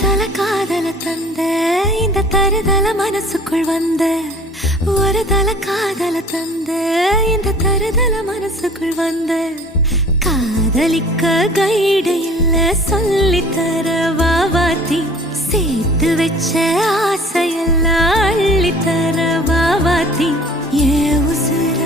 தருதல காதல தந்த இந்த தருதல மனசுக்குள் வந்த ஒரு தல காதல தந்த இந்த தருதல மனசுக்குள் வந்த காதலிக்க கைடு இல்ல சொல்லித்தர வாவாத்தி சேர்த்து வச்ச ஆசையெல்லாம் அள்ளித்தர வாவாத்தி ஏ உசுர